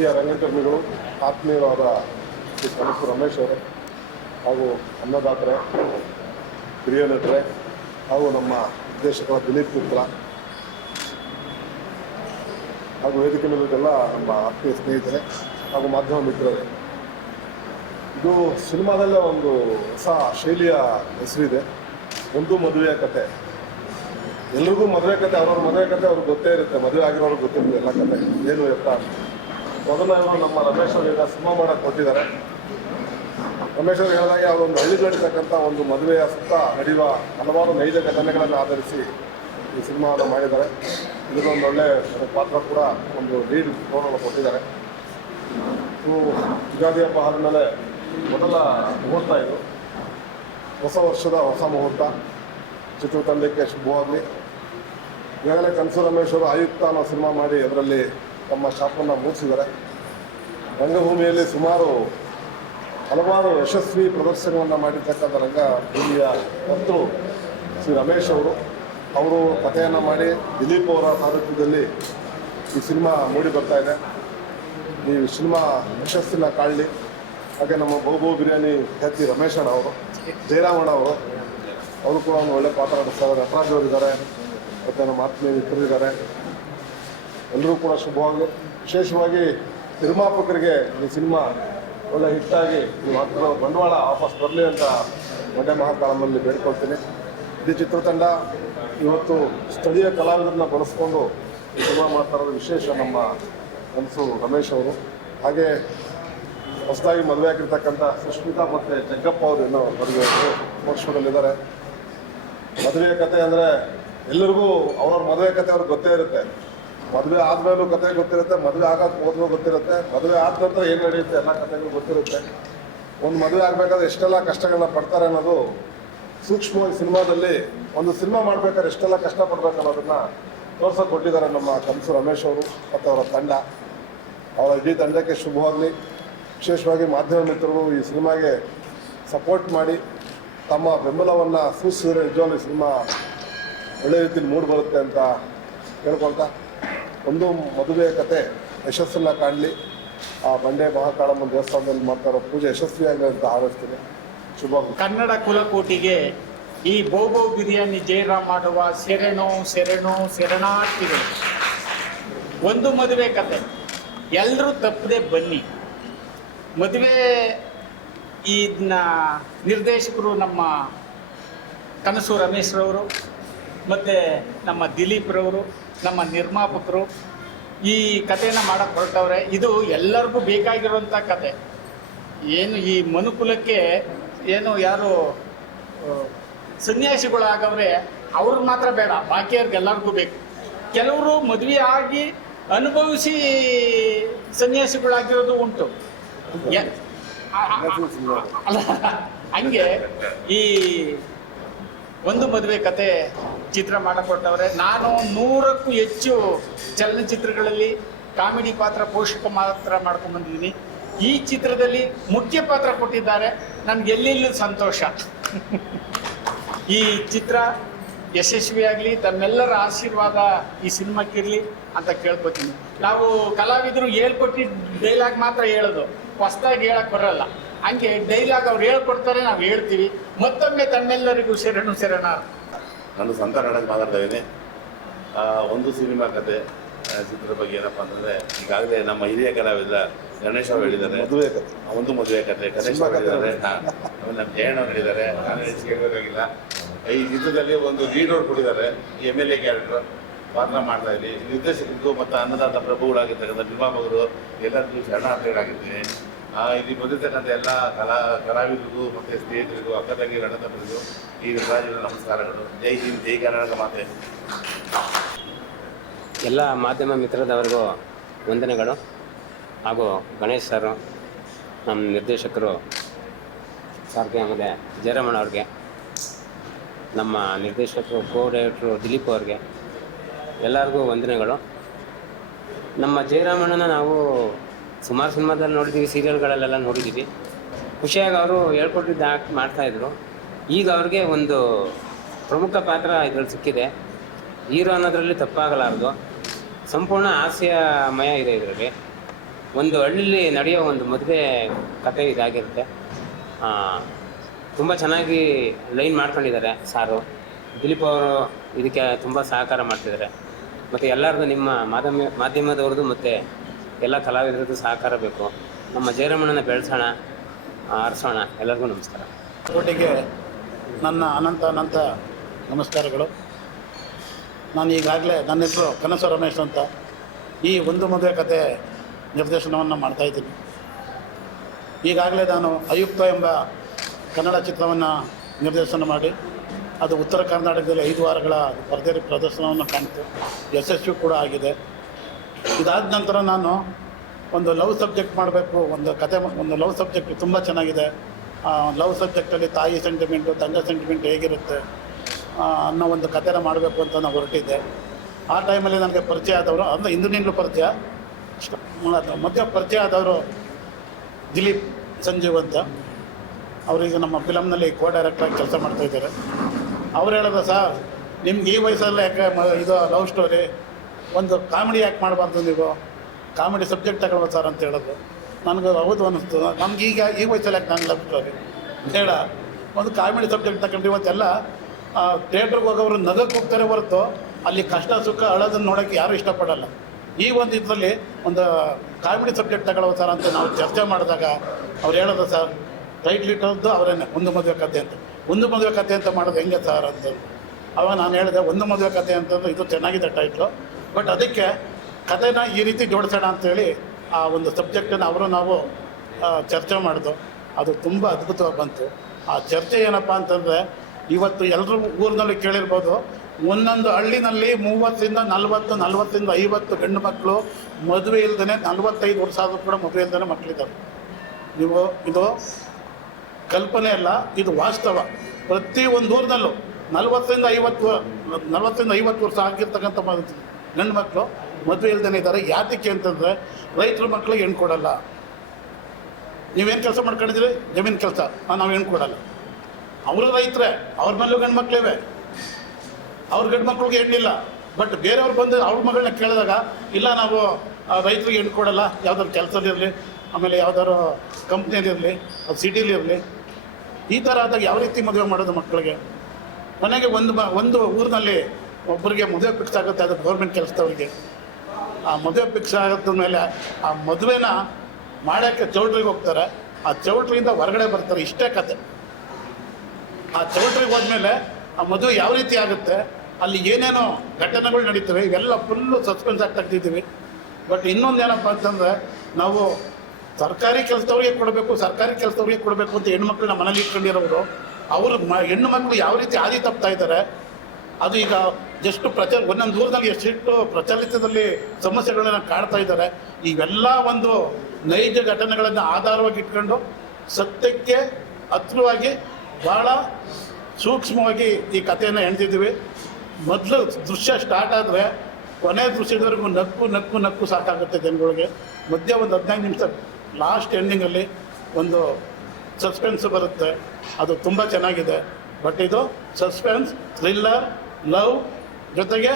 ಹಿರಿಯ ರಂಗಕರ್ಮಿಗಳು ಆತ್ಮೀಯರಾದ ಶ್ರೀ ಕನಸು ರಮೇಶ್ ಅವರೇ ಹಾಗೂ ಅನ್ನದಾತ್ರೆ, ಹಿರಿಯ ನಟರೆ ಹಾಗೂ ನಮ್ಮ ನಿರ್ದೇಶಕರ ದಿಲೀಪ್ ಪುತ್ರ ಹಾಗೂ ವೇದಿಕೆ ಮೇಲಿದ್ದೆಲ್ಲ ನಮ್ಮ ಆತ್ಮೀಯ ಸ್ನೇಹಿತರೆ ಹಾಗೂ ಮಾಧ್ಯಮ ಮಿತ್ರರೇ. ಇದು ಸಿನಿಮಾದಲ್ಲೇ ಒಂದು ಹೊಸ ಶೈಲಿಯ ಹೆಸರಿದೆ. ಒಂದು ಮದುವೆಯ ಕತೆ. ಎಲ್ರಿಗೂ ಮದುವೆ ಕತೆ, ಅವ್ರವ್ರ ಮದುವೆ ಕತೆ, ಅವ್ರಿಗೆ ಗೊತ್ತೇ ಇರುತ್ತೆ. ಮದುವೆ ಆಗಿರೋರ್ಗೆ ಗೊತ್ತಿರುತ್ತೆ ಎಲ್ಲ ಕತೆ. ಏನು ಎತ್ತ ಅಂತ. ಮೊದಲ ಇವರು ನಮ್ಮ ರಮೇಶ್ ಅವರು ಈಗ ಸಿನಿಮಾ ಮಾಡಕ್ಕೆ ಕೊಟ್ಟಿದ್ದಾರೆ ರಮೇಶ್ ಅವರು ಹೇಳಿದಾಗೆ ಅವರೊಂದು ನಡೀತಕ್ಕಂಥ ಒಂದು ಮದುವೆಯ ಸುತ್ತ ನಡೆಯುವ ಹಲವಾರು ನೈಜ ಘಟನೆಗಳನ್ನು ಆಧರಿಸಿ ಈ ಸಿನಿಮಾವನ್ನು ಮಾಡಿದ್ದಾರೆ. ಇದೊಂದು ಒಳ್ಳೆ ಪಾತ್ರ ಕೂಡ ಒಂದು ಲೀಡ್ ರೋಲನ್ನು ಕೊಟ್ಟಿದ್ದಾರೆ. ಯುಗಾದಿ ಹಬ್ಬ ಆದ ಮೇಲೆ ಮೊದಲ ಮುಹೂರ್ತ ಇದು. ಹೊಸ ವರ್ಷದ ಹೊಸ ಮುಹೂರ್ತ. ಚಿತ್ರತಂಡಕ್ಕೆ ಶುಭವಾಗಲಿ. ಈಗಾಗಲೇ ಕನಸು ರಮೇಶ್ ಅವರು ಆಯುಕ್ತ ಅನ್ನೋ ಸಿನಿಮಾ ಮಾಡಿ ಅದರಲ್ಲಿ ತಮ್ಮ ಶಾಪನ್ನು ಮೂಡಿಸಿದ್ದಾರೆ ರಂಗಭೂಮಿಯಲ್ಲಿ ಸುಮಾರು ಹಲವಾರು ಯಶಸ್ವಿ ಪ್ರದರ್ಶನವನ್ನು ಮಾಡಿರ್ತಕ್ಕಂಥ ರಂಗಭೂಮಿಯ ಮತ್ತು ಶ್ರೀ ರಮೇಶ್ ಅವರು. ಅವರು ಕಥೆಯನ್ನು ಮಾಡಿ ದಿಲೀಪ್ ಅವರ ಸಾರಥ್ಯದಲ್ಲಿ ಈ ಸಿನಿಮಾ ಮೂಡಿ ಬರ್ತಾ ಇದೆ. ಈ ಸಿನಿಮಾ ಯಶಸ್ಸಿನ ಕಾಳಲಿ ಹಾಗೆ ನಮ್ಮ ಬಹುಬೋ ಬಿರಿಯಾನಿ ಖ್ಯಾತಿ ರಮೇಶ್ ಅಣ್ಣ ಅವರು, ಜಯರಾಮಣ್ಣ ಅವರು. ಅವರು ಕೂಡ ಒಂದು ಒಳ್ಳೆ ಪಾತ್ರ ನಟರಾಜ್ ಅವರಿದ್ದಾರೆ. ಮತ್ತು ನಮ್ಮ ಆತ್ಮೀಯ ಮಿತ್ರರಿದ್ದಾರೆ. ಎಲ್ಲರೂ ಕೂಡ ಶುಭವಾಗಲಿ ವಿಶೇಷವಾಗಿ ನಿರ್ಮಾಪಕರಿಗೆ ಈ ಸಿನಿಮಾ ಒಳ್ಳೆ ಹಿಟ್ಟಾಗಿ ಈ ಮಾತ್ರ ಬಂಡವಾಳ ವಾಪಸ್ ಬರಲಿ ಅಂತ ದೊಡ್ಡ ಮಹಾಕಾಲಮಲ್ಲಿ ಬೇಡ್ಕೊಳ್ತೀನಿ. ಇಡೀ ಚಿತ್ರತಂಡ ಇವತ್ತು ಸ್ಥಳೀಯ ಕಲಾವಿದರನ್ನ ಬಳಸ್ಕೊಂಡು ಈ ಸಿನಿಮಾ ಮಾಡ್ತಾ ಇರೋದು ವಿಶೇಷ ನಮ್ಮ ಮನಸ್ಸು ರಮೇಶ್ ಅವರು. ಹಾಗೆ ಹೊಸದಾಗಿ ಮದುವೆ ಆಗಿರ್ತಕ್ಕಂಥ ಸುಷ್ಮಿತಾ ಮತ್ತು ಜಗ್ಗಪ್ಪ ಅವರು ಇನ್ನೂ ಮದುವೆ ವರ್ಷದಲ್ಲಿದ್ದಾರೆ ಮದುವೆ ಕತೆ ಅಂದರೆ ಎಲ್ಲರಿಗೂ ಅವ್ರವ್ರ ಮದುವೆ ಕತೆ ಅವ್ರಿಗೆ ಗೊತ್ತೇ ಇರುತ್ತೆ. ಮದುವೆ ಆದ್ಮೇಲೂ ಕತೆ ಗೊತ್ತಿರುತ್ತೆ, ಮದುವೆ ಆಗೋದ್ ಮೊದಲು ಗೊತ್ತಿರುತ್ತೆ, ಮದುವೆ ಆದ ನಂತರ ಏನು ನಡೆಯುತ್ತೆ ಎಲ್ಲ ಕಥೆಗಳು ಗೊತ್ತಿರುತ್ತೆ. ಒಂದು ಮದುವೆ ಆಗಬೇಕಾದ್ರೆ ಎಷ್ಟೆಲ್ಲ ಕಷ್ಟಗಳನ್ನ ಪಡ್ತಾರೆ ಅನ್ನೋದು ಸೂಕ್ಷ್ಮವಾಗಿ ಸಿನಿಮಾದಲ್ಲಿ ಒಂದು ಸಿನಿಮಾ ಮಾಡ್ಬೇಕಾದ್ರೆ ಎಷ್ಟೆಲ್ಲ ಕಷ್ಟ ಪಡ್ಬೇಕನ್ನೋದನ್ನ ತೋರ್ಸೋಕೆ ಕೊಟ್ಟಿದ್ದಾರೆ ನಮ್ಮ ಕನಸು ರಮೇಶ್ ಅವರು ಮತ್ತು ಅವರ ತಂಡ. ಅವರ ಇಡೀ ತಂಡಕ್ಕೆ ಶುಭವಾಗಲಿ. ವಿಶೇಷವಾಗಿ ಮಾಧ್ಯಮ ಮಿತ್ರರು ಈ ಸಿನಿಮಾಗೆ ಸಪೋರ್ಟ್ ಮಾಡಿ, ತಮ್ಮ ಬೆಂಬಲವನ್ನು ಸೂಚಿಸಿದರೆ ನಿಜವಾಗ್ಲೂ ಸಿನಿಮಾ ಒಳ್ಳೆ ರೀತಿಯಲ್ಲಿ ಮೂಡ್ ಬರುತ್ತೆ ಅಂತ ಕೇಳ್ಕೊಳ್ತಾ ಒಂದು ಮದುವೆ ಕತೆ ಯಶಸ್ಸನ್ನ ಕಾಣಲಿ. ಆ ಬಂಡೆ ಮಹಾಕಾಳಮ್ಮ ದೇವಸ್ಥಾನದಲ್ಲಿ ಮಾಡ್ತಾರೋ ಪೂಜೆ ಯಶಸ್ವಿಯಾಗಲಿ ಅಂತ ಹಾರೈಸ್ತೀನಿ ಶುಭ ಕನ್ನಡ ಕುಲಕೋಟಿಗೆ ಈ ಬೋಬೋ ಬಿರಿಯಾನಿ ಜಯರಾಮ್ ಮಾಡುವ ಸೆರೆಣು ಸೆರೆಣು ಸೆರೆನಾಟಿಗಳು ಒಂದು ಮದುವೆ ಕತೆ. ಎಲ್ಲರೂ ತಪ್ಪದೆ ಬನ್ನಿ. ಮದುವೆ ಇದನ್ನ ನಿರ್ದೇಶಕರು ನಮ್ಮ ಕನಸು ರಮೇಶ್ರವರು ಮತ್ತು ನಮ್ಮ ದಿಲೀಪ್ರವರು ನಮ್ಮ ನಿರ್ಮಾಪಕರು ಈ ಕಥೆನ ಮಾಡೋಕ್ಕೆ ಹೊರಟವ್ರೆ. ಇದು ಎಲ್ಲರಿಗೂ ಬೇಕಾಗಿರುವಂಥ ಕತೆ ಏನು ಈ ಮನುಕುಲಕ್ಕೆ ಏನು ಯಾರು ಸನ್ಯಾಸಿಗಳಾಗವ್ರೆ, ಅವ್ರಿಗೆ ಮಾತ್ರ ಬೇಡ, ಬಾಕಿಯವ್ರಿಗೆ ಎಲ್ಲರಿಗೂ ಬೇಕು. ಕೆಲವರು ಮದುವೆ ಆಗಿ ಅನುಭವಿಸಿ ಸನ್ಯಾಸಿಗಳಾಗಿರೋದು ಉಂಟು. ಅಲ್ಲ, ಹಂಗೆ ಈ ಒಂದು ಮದುವೆ ಕತೆ ಚಿತ್ರ ಮಾಡಿಕೊಟ್ಟವ್ರೆ. ನಾನು ನೂರಕ್ಕೂ ಹೆಚ್ಚು ಚಲನಚಿತ್ರಗಳಲ್ಲಿ ಕಾಮಿಡಿ ಪಾತ್ರ, ಪೋಷಕ ಪಾತ್ರ ಮಾಡ್ಕೊಂಡು ಬಂದಿದ್ದೀನಿ. ಈ ಚಿತ್ರದಲ್ಲಿ ಮುಖ್ಯ ಪಾತ್ರ ಕೊಟ್ಟಿದ್ದಾರೆ. ನನ್ಗೆ ಎಲ್ಲೆಲ್ಲೂ ಸಂತೋಷ. ಈ ಚಿತ್ರ ಯಶಸ್ವಿಯಾಗಲಿ, ತಮ್ಮೆಲ್ಲರ ಆಶೀರ್ವಾದ ಈ ಸಿನಿಮಾಕ್ಕಿರಲಿ ಅಂತ ಕೇಳ್ಕೊತೀನಿ. ನಾವು ಕಲಾವಿದರು ಹೇಳ್ಕೊಟ್ಟಿದ್ದ ಡೈಲಾಗ್ ಮಾತ್ರ ಹೇಳೋದು. ಹೊಸ್ದಾಗಿ ಹೇಳಕ್ಕೆ ಬರಲ್ಲ. ಹಂಗೆ ಡೈಲಾಗ್ ಅವ್ರು ಹೇಳ್ಕೊಡ್ತಾರೆ, ನಾವು ಹೇಳ್ತೀವಿ. ಮತ್ತೊಮ್ಮೆ ತಮ್ಮೆಲ್ಲರಿಗೂ ಶರಣು ಶರಣಾರ್ಥಿ ನಾನು ಸ್ವಂತ ನಾಟಕ ಮಾತಾಡ್ತಾ ಇದ್ದೀನಿ. ಆ, ಒಂದು ಸಿನಿಮಾ ಕತೆ ಚಿತ್ರದ ಬಗ್ಗೆ ಏನಪ್ಪ ಅಂತಂದ್ರೆ ಈಗಾಗಲೇ ನಮ್ಮ ಹಿರಿಯ ಕಲಾವಿದ ಗಣೇಶ್ ಅವರು ಹೇಳಿದ್ದಾರೆ. ಮದುವೆ ಕತೆ. ಒಂದು ಮದುವೆ ಕತೆ. ಗಣೇಶ್ ಅವರು ಹೇಳಿದ್ದಾರೆ. ಆಮೇಲೆ ನಮ್ಮ ಜಯಣ್ಣ ಅವರು ಹೇಳಿದ್ದಾರೆ. ನಾನು ಹೇಳಬೇಕಾಗಿಲ್ಲ ಈ ಚಿತ್ರದಲ್ಲಿ ಒಂದು ಲೀಡ್ ರೋಲ್ ಕೊಟ್ಟಿದ್ದಾರೆ. ಎಂ ಎಲ್ ಎ ಕ್ಯಾರೆಕ್ಟರ್ ಪಾತ್ರ ಮಾಡ್ತಾ ಇದ್ದೀನಿ. ನಿರ್ದೇಶಕರಿಗೂ ಮತ್ತು ಅನ್ನದಾತ ಪ್ರಭುಗಳಾಗಿರ್ತಕ್ಕಂಥ ನಿರ್ಮಾಪಕರು ಎಲ್ಲರಿಗೂ ಶರಣಾರ್ಥಿಗಳಾಗಿರ್ತೀನಿ ಇಲ್ಲಿ ಬಂದಿರ್ತಕ್ಕಂಥ ಎಲ್ಲ ಕಲಾ, ಕಲಾವಿದರಿಗೂ ಮತ್ತು ಸ್ನೇಹಿತರಿಗೂ ಅಕ್ಕ ತಂಗಿ ಅಣ್ಣತಮ್ಮರಿಗೂ ಈ ರಾಜ್ಯದ ನಮಸ್ಕಾರಗಳು. ಜೈ ಹಿಂದ್, ಜೈ ಕರ್ನಾಟಕ ಮಾತೆ. ಎಲ್ಲ ಮಾಧ್ಯಮ ಮಿತ್ರದವರಿಗೂ ವಂದನೆಗಳು. ಹಾಗೂ ಗಣೇಶ್ ಸರ್, ನಮ್ಮ ನಿರ್ದೇಶಕರು, ಸಾರ್ಗೆ ಆಮೇಲೆ ಜಯರಮಣ ಅವ್ರಿಗೆ, ನಮ್ಮ ನಿರ್ದೇಶಕರು ಕೋ ಡೈರೆಕ್ಟ್ರು ದಿಲೀಪ್ ಅವ್ರಿಗೆ, ಎಲ್ಲರಿಗೂ ವಂದನೆಗಳು. ನಮ್ಮ ಜಯರಾಮಣ್ಣನ ನಾವು ಸುಮಾರು ಸಿನಿಮಾದಲ್ಲಿ ನೋಡಿದ್ದೀವಿ ಸೀರಿಯಲ್ಗಳಲ್ಲೆಲ್ಲ ನೋಡಿದ್ದೀವಿ ಖುಷಿಯಾಗಿ ಅವರು ಹೇಳ್ಕೊಟ್ಟಿದ್ದ ಆ್ಯಕ್ಟ್ ಮಾಡ್ತಾಯಿದ್ರು ಈಗ ಅವ್ರಿಗೆ ಒಂದು ಪ್ರಮುಖ ಪಾತ್ರ ಇದ್ರಲ್ಲಿ ಸಿಕ್ಕಿದೆ. ಹೀರೋ ಅನ್ನೋದ್ರಲ್ಲಿ ತಪ್ಪಾಗಲಾರ್ದು. ಸಂಪೂರ್ಣ ಹಾಸ್ಯಮಯ ಇದೆ ಇದರಲ್ಲಿ. ಒಂದು ಹಳ್ಳಿಲಿ ನಡೆಯೋ ಒಂದು ಮದುವೆ ಕತೆ ಇದಾಗಿರುತ್ತೆ. ತುಂಬ ಚೆನ್ನಾಗಿ ಲೈನ್ ಮಾಡ್ಕೊಂಡಿದ್ದಾರೆ ಸಾರು. ದಿಲೀಪ್ ಅವರು ಇದಕ್ಕೆ ತುಂಬ ಸಹಕಾರ ಮಾಡ್ತಿದ್ದಾರೆ. ಮತ್ತು ಎಲ್ಲರದು ನಿಮ್ಮ ಮಾಧ್ಯಮ ಮಾಧ್ಯಮದವ್ರದ್ದು ಮತ್ತು ಎಲ್ಲ ಕಲಾವಿದರದ್ದು ಸಹಕಾರ ಬೇಕು. ನಮ್ಮ ಜಯರಮಣ್ಣನ ಬೆಳೆಸೋಣ ಆರಿಸೋಣ ಎಲ್ಲರಿಗೂ ನಮಸ್ಕಾರ. ಕೋಟಿಗೆ ನನ್ನ ಅನಂತ ಅನಂತ ನಮಸ್ಕಾರಗಳು. ನಾನು ಈಗಾಗಲೇ ನನ್ನ ಹೆಸರು ಕನಸು ರಮೇಶ್ ಅಂತ ಈ ಒಂದು ಮದುವೆ ಕತೆ ನಿರ್ದೇಶನವನ್ನು ಮಾಡ್ತಾಯಿದ್ದೀನಿ ಈಗಾಗಲೇ ನಾನು ಅಯುಕ್ತ ಎಂಬ ಕನ್ನಡ ಚಿತ್ರವನ್ನು ನಿರ್ದೇಶನ ಮಾಡಿ, ಅದು ಉತ್ತರ ಕರ್ನಾಟಕದಲ್ಲಿ ಐದು ವಾರಗಳ ಪರ್ದೆ ಪ್ರದರ್ಶನವನ್ನು ಕಾಣ್ತು. ಯಶಸ್ವಿ ಕೂಡ ಆಗಿದೆ. ಇದಾದ ನಂತರ ನಾನು ಒಂದು ಲವ್ ಸಬ್ಜೆಕ್ಟ್ ಮಾಡಬೇಕು, ಒಂದು ಕತೆ ಒಂದು ಲವ್ ಸಬ್ಜೆಕ್ಟ್ ತುಂಬ ಚೆನ್ನಾಗಿದೆ. ಲವ್ ಸಬ್ಜೆಕ್ಟಲ್ಲಿ ತಾಯಿ ಸೆಂಟಿಮೆಂಟು ತಂದೆ ಸೆಂಟಿಮೆಂಟ್ ಹೇಗಿರುತ್ತೆ ಅನ್ನೋ ಒಂದು ಕಥೆನ ಮಾಡಬೇಕು ಅಂತ ನಾನು ಹೊರಟಿದ್ದೆ. ಆ ಟೈಮಲ್ಲಿ ನನಗೆ ಪರಿಚಯ ಆದವರು, ಅಂದರೆ ಹಿಂದಿನಿಂದಲೂ ಪರಿಚಯ ಮತ್ತೆ ಪರಿಚಯ ಆದವರು ದಿಲೀಪ್ ಸಂಜೀವ್ ಅಂತ. ಅವರೀಗ ನಮ್ಮ ಫಿಲಮ್ನಲ್ಲಿ ಕೋ ಡೈರೆಕ್ಟ್ರಾಗಿ ಕೆಲಸ ಮಾಡ್ತಾಯಿದ್ದಾರೆ ಅವ್ರು ಹೇಳಿದ್ರು, ಸರ್, ನಿಮ್ಗೆ ಈ ವಯಸ್ಸಲ್ಲೇ ಯಾಕೆ ಇದು ಲವ್ ಸ್ಟೋರಿ ಒಂದು ಕಾಮಿಡಿ ಯಾಕೆ ಮಾಡಬಾರ್ದು ನೀವು. ಕಾಮಿಡಿ ಸಬ್ಜೆಕ್ಟ್ ತಗೊಳ್ಬೋದು ಸರ್ ಅಂತ ಹೇಳೋದು. ನನಗೆ ಹೌದು ಅನ್ನಿಸ್ತು. ನಮ್ಗೆ ಈಗ ಈ ವಯಸ್ಸಲ್ಲಿ ಯಾಕೆ ನಾನು ಅಂತ ಬೇಡ ಒಂದು ಕಾಮಿಡಿ ಸಬ್ಜೆಕ್ಟ್ ತಗೊಂಡು ಇವತ್ತೆಲ್ಲ ಥಿಯೇಟ್ರಿಗೆ ಹೋಗೋರು ನಗಕ್ಕೆ ಹೋಗ್ತಾರೆ ಹೊರತು ಅಲ್ಲಿ ಕಷ್ಟ ಸುಖ ಅಳೋದನ್ನು ನೋಡೋಕ್ಕೆ ಯಾರೂ ಇಷ್ಟಪಡಲ್ಲ. ಈ ಒಂದು ಇದರಲ್ಲಿ ಒಂದು ಕಾಮಿಡಿ ಸಬ್ಜೆಕ್ಟ್ ತಗೊಳ್ಳೋ ಸರ್ ಅಂತ ನಾವು ಚರ್ಚೆ ಮಾಡಿದಾಗ ಅವ್ರು ಹೇಳೋದು ಸರ್ ಟೈಟ್ಲ್ ಇಟ್ಟದ್ದು ಅವರೇನೆ ಒಂದು ಮದುವೆ ಕತೆ ಅಂತ. ಒಂದು ಮದುವೆ ಕತೆ ಅಂತ ಮಾಡೋದು ಹೆಂಗೆ ಸರ್ ಅಂತ. ಅವಾಗ ನಾನು ಹೇಳಿದೆ, ಒಂದು ಮದುವೆ ಕತೆ ಅಂತಂದ್ರೆ ಇದು ಚೆನ್ನಾಗಿದೆ ಟೈಟ್ಲು ಬಟ್ ಅದಕ್ಕೆ ಕಥೆನ ಈ ರೀತಿ ಜೋಡಿಸೋಣ ಅಂತೇಳಿ ಆ ಒಂದು ಸಬ್ಜೆಕ್ಟನ್ನು ಅವರು ನಾವು ಚರ್ಚೆ ಮಾಡಿದ್ವು. ಅದು ತುಂಬ ಅದ್ಭುತವಾಗಿ ಬಂತು. ಆ ಚರ್ಚೆ ಏನಪ್ಪ ಅಂತಂದರೆ, ಇವತ್ತು ಎಲ್ಲರೂ ಊರಿನಲ್ಲಿ ಕೇಳಿರ್ಬೋದು, ಒಂದೊಂದು ಹಳ್ಳಿನಲ್ಲಿ ಮೂವತ್ತರಿಂದ ನಲ್ವತ್ತು, ನಲ್ವತ್ತರಿಂದ ಐವತ್ತು ಗಂಡು ಮಕ್ಕಳು ಮದುವೆ ಇಲ್ಲದೇ ನಲ್ವತ್ತೈದು ವರ್ಷ ಆದರೂ ಕೂಡ ಮದುವೆ ಇಲ್ಲದೇ ಮಕ್ಕಳಿದ್ದಾರೆ. ನೀವು, ಇದು ಕಲ್ಪನೆ ಅಲ್ಲ, ಇದು ವಾಸ್ತವ. ಪ್ರತಿ ಒಂದು ಊರಿನಲ್ಲೂ ನಲ್ವತ್ತರಿಂದ ಐವತ್ತು ನಲ್ವತ್ತರಿಂದ ಐವತ್ತು ವರ್ಷ ಆಗಿರ್ತಕ್ಕಂಥ ಗಂಡು ಮಕ್ಕಳು ಮದುವೆ ಇಲ್ದೇ ಇದ್ದಾರೆ. ಯಾತಕ್ಕೆ ಅಂತಂದರೆ ರೈತರ ಮಕ್ಕಳಿಗೆ ಹೆಣ್ಣು ಕೊಡಲ್ಲ. ನೀವೇನು ಕೆಲಸ ಮಾಡ್ಕೊಂಡಿದ್ದೀರಿ? ಜಮೀನು ಕೆಲಸ. ನಾವು ಹೆಣ್ಣು ಕೊಡಲ್ಲ. ಅವರು ರೈತರೇ, ಅವ್ರ ಮೇಲೂ ಗಂಡು ಮಕ್ಕಳಿವೆ ಅವ್ರ ಗಂಡು ಮಕ್ಳಿಗೆ ಹೆಣ್ಣಿಲ್ಲ. ಬಟ್ ಬೇರೆಯವ್ರು ಬಂದು ಅವ್ರ ಮಗಳನ್ನ ಕೇಳಿದಾಗ, ಇಲ್ಲ ನಾವು ರೈತರಿಗೆ ಹೆಣ್ಣು ಕೊಡಲ್ಲ. ಯಾವ್ದಾದ್ರು ಕೆಲಸದಿರಲಿ ಆಮೇಲೆ ಯಾವ್ದಾದ್ರು ಕಂಪ್ನಿಯಲ್ಲಿರಲಿ ಅದು ಸಿಟಿಲಿರಲಿ ಈ ಥರ ಆದಾಗ ಯಾವ ರೀತಿ ಮದುವೆ ಮಾಡೋದು ಮಕ್ಕಳಿಗೆ ಮನೆಗೆ ಒಂದು ಒಂದು ಊರಿನಲ್ಲಿ ಒಬ್ಬರಿಗೆ ಮದುವೆ ಫಿಕ್ಸ್ ಆಗುತ್ತೆ, ಅದು ಗೌರ್ಮೆಂಟ್ ಕೆಲಸದವ್ರಿಗೆ. ಆ ಮದುವೆ ಫಿಕ್ಸ್ ಆಗತ್ತ ಮೇಲೆ ಆ ಮದುವೆನ ಮಾಡೋಕ್ಕೆ ಚೌಟ್ರಿಗೆ ಹೋಗ್ತಾರೆ? ಆ ಚೌಟ್ರಿಯಿಂದ ಹೊರಗಡೆ ಬರ್ತಾರೆ, ಇಷ್ಟೇ ಕತೆ. ಆ ಚೌಟ್ರಿಗೆ ಹೋದ್ಮೇಲೆ ಆ ಮದುವೆ ಯಾವ ರೀತಿ ಆಗುತ್ತೆ? ಅಲ್ಲಿ ಏನೇನೋ ಘಟನೆಗಳು ನಡೀತವೆ, ಇವೆಲ್ಲ ಫುಲ್ಲು ಸಸ್ಪೆನ್ಸ್ ಆಗಿ ತೆಗ್ದಿದ್ದೀವಿ. ಬಟ್ ಇನ್ನೊಂದು ಏನಪ್ಪ ಅಂತಂದರೆ, ನಾವು ಸರ್ಕಾರಿ ಕೆಲಸದವ್ರಿಗೆ ಕೊಡಬೇಕು, ಸರ್ಕಾರಿ ಕೆಲಸದವ್ರಿಗೆ ಕೊಡಬೇಕು ಅಂತ ಹೆಣ್ಮಕ್ಳನ್ನ ಮನೇಲಿ ಇಟ್ಕೊಂಡಿರೋರು, ಅವರು ಮ, ಹೆಣ್ಣು ಮಕ್ಕಳು ಯಾವ ರೀತಿ ಹಾದಿ ತಪ್ತಾ ಇದ್ದಾರೆ, ಅದು ಈಗ ಎಷ್ಟು ಪ್ರಚಲ ಒಂದೊಂದು ದೂರದಲ್ಲಿ ಎಷ್ಟೆಷ್ಟು ಪ್ರಚಲಿತದಲ್ಲಿ ಸಮಸ್ಯೆಗಳನ್ನ ಕಾಡ್ತಾ ಇದ್ದಾರೆ. ಇವೆಲ್ಲ ಒಂದು ನೈಜ ಘಟನೆಗಳನ್ನು ಆಧಾರವಾಗಿ ಇಟ್ಕೊಂಡು ಸತ್ಯಕ್ಕೆ ಹತ್ರವಾಗಿ ಭಾಳ ಸೂಕ್ಷ್ಮವಾಗಿ ಈ ಕಥೆಯನ್ನು ಎಣ್ತಿದ್ದೀವಿ. ಮೊದಲು ದೃಶ್ಯ ಸ್ಟಾರ್ಟ್ ಆದರೆ ಕೊನೆ ದೃಶ್ಯದವರೆಗೂ ನಕ್ಕು ನಕ್ಕು ನಕ್ಕು ಸಾಕಾಗುತ್ತೆ ಜನಗಳಿಗೆ. ಮಧ್ಯ ಒಂದು ಹದಿನೈದು ನಿಮಿಷ ಲಾಸ್ಟ್ ಎಂಡಿಂಗಲ್ಲಿ ಒಂದು ಸಸ್ಪೆನ್ಸ್ ಬರುತ್ತೆ. ಅದು ತುಂಬ ಚೆನ್ನಾಗಿದೆ. ಬಟ್ ಇದು ಸಸ್ಪೆನ್ಸ್ ಥ್ರಿಲ್ಲರ್ ಲವ್ ಜೊತೆಗೆ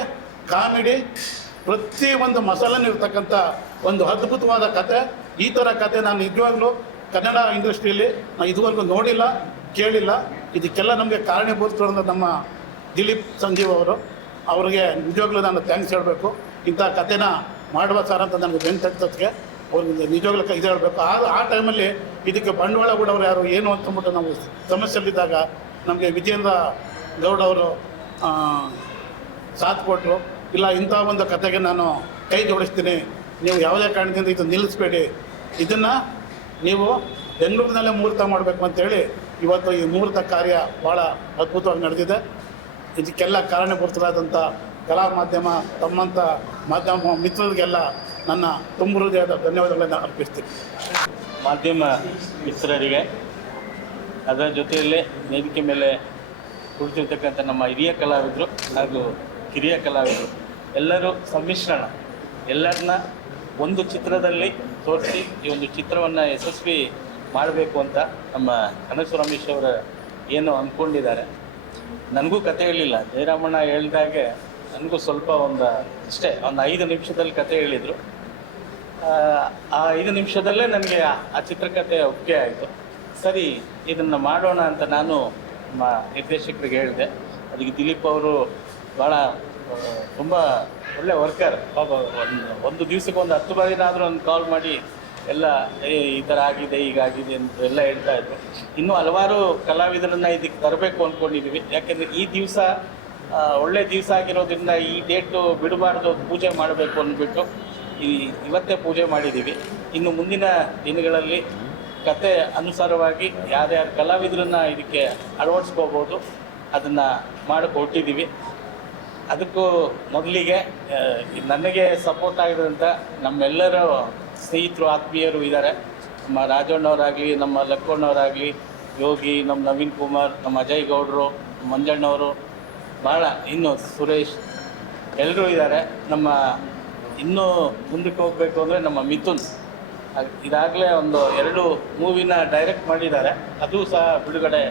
ಕಾಮಿಡಿ, ಪ್ರತಿ ಒಂದು ಮಸಾಲನಿರ್ತಕ್ಕಂಥ ಒಂದು ಅದ್ಭುತವಾದ ಕತೆ. ಈ ಥರ ಕತೆ ನಾನು ನಿಜವಾಗ್ಲೂ ಕನ್ನಡ ಇಂಡಸ್ಟ್ರಿಯಲ್ಲಿ ನಾನು ಇದುವರೆಗೂ ನೋಡಿಲ್ಲ, ಕೇಳಿಲ್ಲ. ಇದಕ್ಕೆಲ್ಲ ನಮಗೆ ಕಾರಣೀಭೂತರಂದ ನಮ್ಮ ದಿಲೀಪ್ ಸಂಜೀವ್ ಅವರು. ಅವರಿಗೆ ನಿಜವಾಗ್ಲೂ ನಾನು ಥ್ಯಾಂಕ್ಸ್ ಹೇಳಬೇಕು. ಇಂಥ ಕಥೆನ ಮಾಡುವ ಸರ್ ಅಂತ ನನಗೆ ತಟ್ಟೋದಕ್ಕೆ ಅವ್ರಿಗೆ ನಿಜವಾಗ್ಲೂ ಇದು ಹೇಳಬೇಕು. ಆ ಆ ಟೈಮಲ್ಲಿ ಇದಕ್ಕೆ ಬಂಡವಾಳ ಕೂಡ ಅವ್ರು ಯಾರು ಏನು ಅಂತಂದ್ಬಿಟ್ಟು ನಾವು ಸಮಸ್ಯೆಯಲ್ಲಿದ್ದಾಗ ನಮಗೆ ವಿಜೇಂದ್ರ ಗೌಡ ಅವರು ಸಾಥ್ ಕೊಟ್ಟರು ಇಲ್ಲ, ಇಂಥ ಒಂದು ಕತೆಗೆ ನಾನು ಕೈ ಜೋಡಿಸ್ತೀನಿ. ನೀವು ಯಾವುದೇ ಕಾರಣದಿಂದ ಇದು ನಿಲ್ಲಿಸ್ಬೇಡಿ. ಇದನ್ನು ನೀವು ಬೆಂಗಳೂರಿನಲ್ಲೇ ಮುಹೂರ್ತ ಮಾಡಬೇಕು ಅಂತೇಳಿ ಇವತ್ತು ಈ ಮುಹೂರ್ತ ಕಾರ್ಯ ಭಾಳ ಅದ್ಭುತವಾಗಿ ನಡೆದಿದೆ. ಇದಕ್ಕೆಲ್ಲ ಕಾರಣಭೂತರಾದಂಥ ಕಲಾ ಮಾಧ್ಯಮ, ತಮ್ಮಂಥ ಮಾಧ್ಯಮ ಮಿತ್ರರಿಗೆಲ್ಲ ನನ್ನ ತುಂಬ ಹೃದಯದ ಧನ್ಯವಾದಗಳನ್ನು ಅರ್ಪಿಸ್ತೀನಿ. ಮಾಧ್ಯಮ ಮಿತ್ರರಿಗೆ, ಅದರ ಜೊತೆಯಲ್ಲೇ ವೇದಿಕೆ ಮೇಲೆ ಕುಳಿತಿರ್ತಕ್ಕಂಥ ನಮ್ಮ ಹಿರಿಯ ಕಲಾವಿದರು ಹಾಗೂ ಕಿರಿಯ ಕಲಾವಿದರು. ಎಲ್ಲರೂ ಸಮ್ಮಿಶ್ರಣ. ಎಲ್ಲರನ್ನ ಒಂದು ಚಿತ್ರದಲ್ಲಿ ತೋರಿಸಿ ಈ ಒಂದು ಚಿತ್ರವನ್ನು ಯಶಸ್ವಿ ಮಾಡಬೇಕು ಅಂತ ನಮ್ಮ ಕನಸು ರಮೇಶ್ ಅವರು ಏನು ಅಂದ್ಕೊಂಡಿದ್ದಾರೆ ನನಗೂ ಕತೆ ಹೇಳಿಲ್ಲ. ಜಯರಾಮಣ್ಣ ಹೇಳಿದಾಗೆ ನನಗೂ ಸ್ವಲ್ಪ ಒಂದು ಅಷ್ಟೇ ಒಂದು ಐದು ನಿಮಿಷದಲ್ಲಿ ಕತೆ ಹೇಳಿದರು. ಆ, ಐದು ನಿಮಿಷದಲ್ಲೇ ನನಗೆ ಆ- ಆ ಚಿತ್ರಕಥೆ ಒಪ್ಪಿಗೆ ಆಯಿತು. ಸರಿ ಇದನ್ನು ಮಾಡೋಣ ಅಂತ ನಾನು ನಮ್ಮ ನಿರ್ದೇಶಕರಿಗೆ ಹೇಳಿದೆ. ಅದಕ್ಕೆ ದಿಲೀಪ್ ಅವರು ಭಾಳ ತುಂಬ ಒಳ್ಳೆ ವರ್ಕರ್. ಪಾಪ ಒಂದು ಒಂದು ದಿವಸಕ್ಕೆ ಒಂದು ಹತ್ತು ಬಾರಿನಾದರೂ ಒಂದು ಕಾಲ್ ಮಾಡಿ ಎಲ್ಲ ಈ ಥರ ಆಗಿದೆ ಹೀಗಾಗಿದೆ ಅಂತ ಎಲ್ಲ ಹೇಳ್ತಾ ಇದ್ರು. ಇನ್ನೂ ಹಲವಾರು ಕಲಾವಿದರನ್ನ ಇದಕ್ಕೆ ತರಬೇಕು ಅಂದ್ಕೊಂಡಿದ್ದೀವಿ ಯಾಕೆಂದರೆ ಈ ದಿವಸ ಒಳ್ಳೆ ದಿವಸ ಆಗಿರೋದ್ರಿಂದ ಈ ಡೇಟು ಬಿಡಬಾರ್ದು ಪೂಜೆ ಮಾಡಬೇಕು ಅಂದ್ಬಿಟ್ಟು ಈ, ಇವತ್ತೇ ಪೂಜೆ ಮಾಡಿದ್ದೀವಿ ಇನ್ನು ಮುಂದಿನ ದಿನಗಳಲ್ಲಿ ಕತೆ ಅನುಸಾರವಾಗಿ ಯಾರ್ಯಾರು ಕಲಾವಿದರನ್ನ ಇದಕ್ಕೆ ಅಳವಡಿಸ್ಕೋಬೋದು ಅದನ್ನು ಮಾಡಿಕೊಟ್ಟಿದ್ದೀವಿ ಅದಕ್ಕೂ ಮೊದಲಿಗೆ ನನಗೆ ಸಪೋರ್ಟ್ ಆಗಿರೋಂಥ ನಮ್ಮೆಲ್ಲರ ಸ್ನೇಹಿತರು, ಆತ್ಮೀಯರು ಇದ್ದಾರೆ. ನಮ್ಮ ರಾಜಣ್ಣವರಾಗಲಿ, ನಮ್ಮ ಲಕ್ಕಣ್ಣವರಾಗಲಿ, ಯೋಗಿ, ನಮ್ಮ ನವೀನ್ ಕುಮಾರ್, ನಮ್ಮ ಅಜಯ್ ಗೌಡರು ಮಂಜಣ್ಣವರು ಭಾಳ ಇನ್ನು ಸುರೇಶ್ ಎಲ್ಲರೂ ಇದ್ದಾರೆ. ನಮ್ಮ ಇನ್ನೂ ಮುಂದಕ್ಕೆ ಹೋಗಬೇಕು ಅಂದರೆ ನಮ್ಮ ಮಿಥುನ್. ಇದಾಗಲೇ ಒಂದು ಎರಡು ಮೂವಿನ ಡೈರೆಕ್ಟ್ ಮಾಡಿದ್ದಾರೆ. ಅದು ಸಹ ಬಿಡುಗಡೆ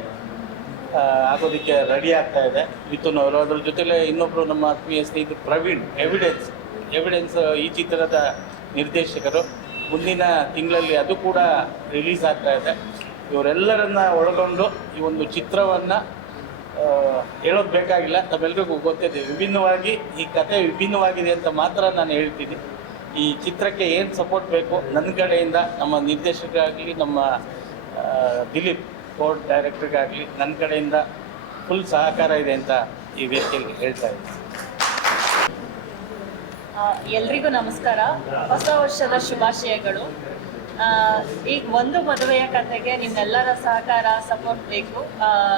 ಆಗೋದಕ್ಕೆ ರೆಡಿ ಆಗ್ತಾ ಇದೆ. ಮಿಥುನ್ ಅವರು ಅದ್ರ ಜೊತೆಲೆ ಇನ್ನೊಬ್ಬರು ನಮ್ಮ ಆತ್ಮೀಯ ಸ್ನೇಹಿತರು ಪ್ರವೀಣ್ ಎವಿಡೆನ್ಸ್ ಎವಿಡೆನ್ಸ್ ಈ ಚಿತ್ರದ ನಿರ್ದೇಶಕರು. ಮುಂದಿನ ತಿಂಗಳಲ್ಲಿ ಅದು ಕೂಡ ರಿಲೀಸ್ ಆಗ್ತಾ ಇದೆ. ಇವರೆಲ್ಲರನ್ನ ಒಳಗೊಂಡು ಈ ಒಂದು ಚಿತ್ರವನ್ನು ಹೇಳೋದು ಬೇಕಾಗಿಲ್ಲ. ತಮ್ಮೆಲ್ರಿಗೂ ಗೊತ್ತಿದೆ. ವಿಭಿನ್ನವಾಗಿ ಈ ಕತೆ ವಿಭಿನ್ನವಾಗಿದೆ ಅಂತ ಮಾತ್ರ ನಾನು ಹೇಳ್ತೀನಿ. ಈ ಚಿತ್ರಕ್ಕೆ ಏನು ಸಪೋರ್ಟ್ ಬೇಕು? ನನ್ನ ಕಡೆಯಿಂದ ನಮ್ಮ ನಿರ್ದೇಶಕರಾಗಲಿ, ನಮ್ಮ ದಿಲೀಪ್ ಕೋರ್ಟ್ ಡೈರೆಕ್ಟರ್ಗಾಗಲಿ ನನ್ನ ಕಡೆಯಿಂದ ಫುಲ್ ಸಹಕಾರ ಇದೆ ಅಂತ ಈ ವೇದಿಕೆಯಲ್ಲಿ ಹೇಳ್ತಾ ಇದ್ದೀನಿ. ಆ, ಎಲ್ರಿಗೂ ನಮಸ್ಕಾರ. ಹೊಸ ವರ್ಷದ ಶುಭಾಶಯಗಳು. ಆ, ಈಗ ಒಂದು ಮದುವೆಯ ಕಥೆಗೆ ನಿಮ್ಮೆಲ್ಲರ ಸಹಕಾರ ಸಪೋರ್ಟ್ ಬೇಕು. ಆ,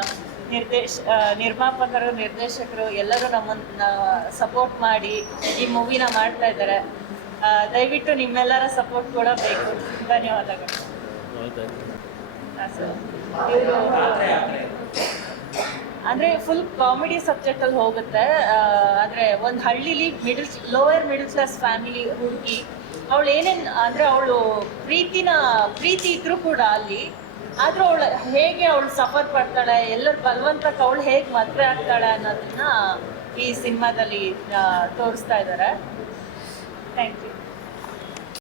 ನಿರ್ದೇಶ ನಿರ್ಮಾಪಕರು ನಿರ್ದೇಶಕರು ಎಲ್ಲರೂ ನಮ್ಮನ್ನ ಸಪೋರ್ಟ್ ಮಾಡಿ ಈ ಮೂವಿನ ಮಾಡ್ತಾ ಇದ್ದಾರೆ. ಆ, ದಯವಿಟ್ಟು ನಿಮ್ಮೆಲ್ಲರ ಸಪೋರ್ಟ್ ಕೂಡ ಬೇಕು. ಧನ್ಯವಾದಗಳು. ಹಾ, ಸರ್. ಇವ್ರು ಅಂದ್ರೆ ಫುಲ್ ಕಾಮಿಡಿ ಸಬ್ಜೆಕ್ಟ್ ಅಲ್ಲಿ ಹೋಗುತ್ತೆ. ಅಂದ್ರೆ ಒಂದು ಹಳ್ಳಿಲಿ middle lower middle class family ಹುಡುಗಿ, ಅವಳು ಏನೇನ್, ಅಂದ್ರೆ ಅವಳು ಪ್ರೀತಿನ, ಪ್ರೀತಿ ಇದ್ರು ಕೂಡ ಅಲ್ಲಿ, ಆದ್ರೂ ಅವಳು ಹೇಗೆ ಅವಳು ಸಫರ್ ಪಡ್ತಾಳೆ, ಎಲ್ಲರ ಬಲವಂತಕ್ಕೆ ಅವಳು ಹೇಗೆ ಮದುವೆ ಆಗ್ತಾಳೆ ಅನ್ನೋದನ್ನ ಈ ಸಿನಿಮಾದಲ್ಲಿ ತೋರಿಸ್ತಾ ಇದ್ದಾರೆ ಥ್ಯಾಂಕ್ ಯು